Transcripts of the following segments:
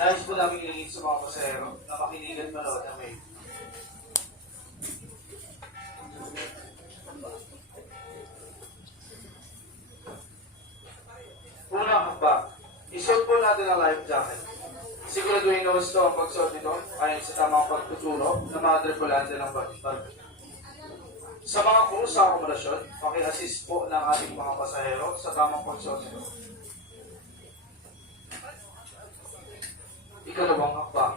Nais po namin ilingin sa mga pasahero na makinig at manood ng may. Unang hakbang, isuot po natin ang life jacket. Siguraduhin na gusto ang pagsuot nito ayon sa tamang pagtuturo ng mga tripulante ng barko. Sa mga crew sa akomodasyon, paki-assist po ng ating mga pasahero sa tamang pagsuot nito. Ikalawang hakbang,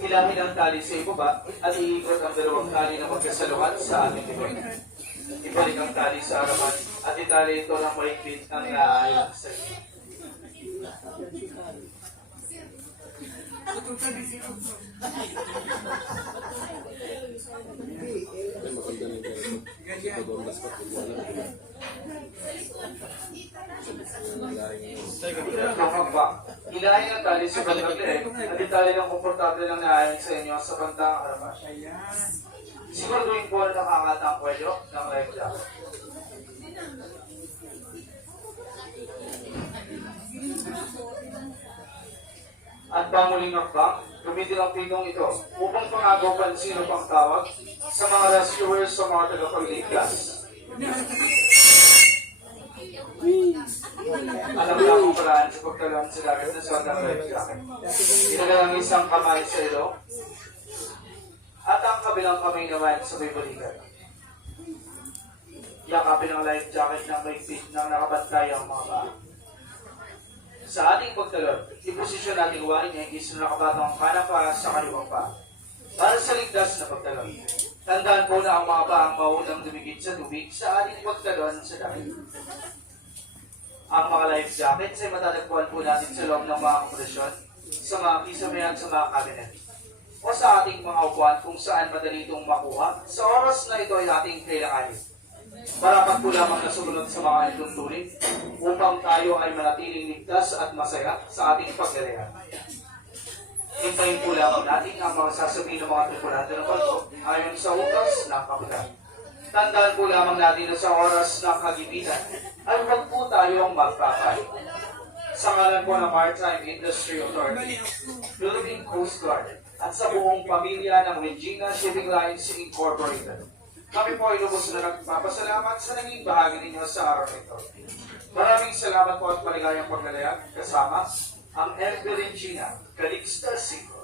hilangin ang tali sa ibaba at iikot ang dalawang tali na magkasaluhan sa ating libay. Ibalik ang tali sa harapan at itali ito ng mahigpit ng naaayon sa iyo. Hilahin ang tali sa bandang leeg at itali ng komportable ng naayon sa inyo sa bandang harapan. Siguraduhin po na nakakata ang kwelyo ng life jacket. At panguling hakbang, gamitin ang pitong ito upang pangagaw pansin o pangtawag sa mga rescuers sa mga tagapagligtas. Alam na kung paraan sa pagtalon sa dagat na suot ng life jacket. Ilagay ang isang kamay sa ilo at ang kabilang kamay naman sa may balikat. Yakapin ang life jacket ng mahigpit ng nakabantay ang mga paa. Sa ating pagtalon, iposisyon natin huwain ang higis na nakabatang kanang paa sa kaliwang paa. Para sa ligtas na pagtalon, tandaan po na ang mga paang maunang dumikit sa tubig sa ating pagtalon sa dagat. Ang mga life jackets ay matatagpuan po natin sa loob ng mga akomodasyon, sa mga kisamayan sa mga cabinet, o sa ating mga upuan kung saan madali itong makuha sa oras na ito ay ating kailanganin. Marapat po lamang na sumunod sa mga ituntunin upang tayo ay manatiling ligtas at masaya sa ating paggalayan. Hintayin po lamang natin ang mga sasabihin ng mga tripulante ng barko ayon sa utos ng kapitan. Tandaan po lamang natin na sa oras ng kagipitan ay huwag po tayong magpapay. Sa ngalan po ng Maritime Industry Authority, Philippine Coast Guard, at sa buong pamilya ng Regina Shipping Lines Incorporated, kami po ay lubos na nagpapasalamat sa naging bahagi ninyo sa araw nito. Maraming salamat po at maligayang paglalayag kasama ang MV Regina, Calixta Siglo.